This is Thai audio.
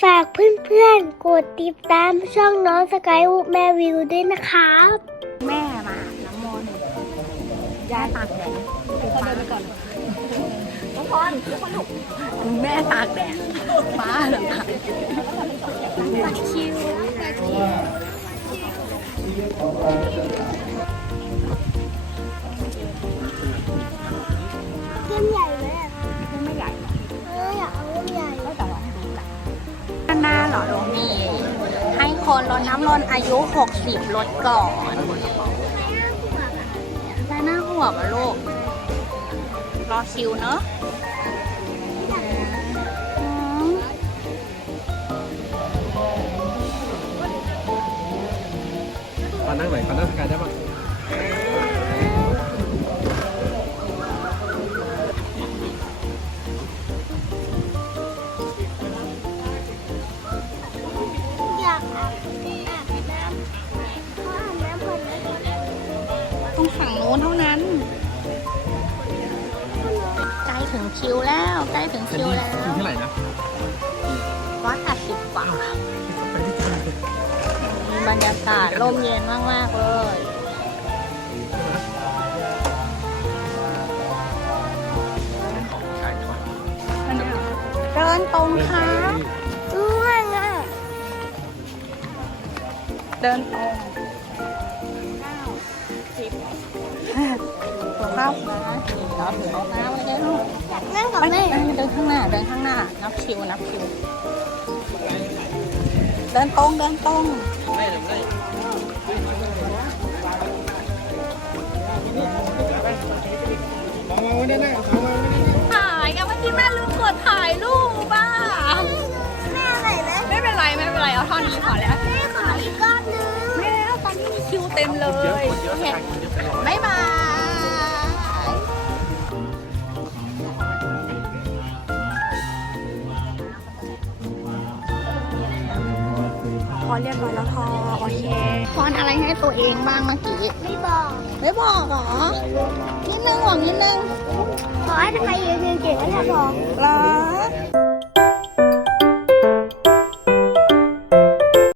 ฝากเพื่อนๆ กดติดตามช่องน้องสกายวูแม่วิวด้วยนะครับ แม่มาน้ำมนต์ยายตากแดดเขาเดินไปก่อนทุกคนทุกคนลูกแม่ตากแดดป้าเหรอคะตัดคิวตัดคิวเล่มใหญ่ เหรอลูกนี่ให้คนลดน้ำลนอายุ 60ลดก่อนด้านหน้าหัวมาลูก รอคิวเนอะมขอนั่งหน่อยขอนั่งสกายได้ปะ นู้นเท่านั้น ใกล้ถึงคิวแล้ว ใกล้ถึงเป็นคิวที่แล้วคิวเท่าไหร่นะร้อยแปดสิบกว่ามีบรรยากาศร่มเย็นมาก ๆ เลยใช่ใช่ปะเดินตรงค่ะอ้วนอะ เดินตรง ข้านะเราถือเอาน้ำไว้ได้ลูกนั่งกับไปแม่เดินข้างหน้า เดินข้างหน้า นับคิว นับคิว เดินตรง เดินตรงมองมองไว้ไมองมองไว้ได้ถ่ายอะเมื่อกี้แม่ลืมกดถ่ายรูปบ้าแม่อะไรไหมไม่เป็นไร ไม่เป็นไร เอาเท่านี้พอแล้ว คิวเต็มเลๆเยอะยคนเยอะสกายคนเยอะเป็นร้อยบ๊ายบายพอเรียบร้อยแล้วพอโอเคพรอะไรให้ตัวเองบ้างเมื่อกี้ ไม่บอกไม่บอกเหรอนิดนึงหวังนิดนึงขอให้ทำไมยืนเก่งๆก็จะบอกเหรอ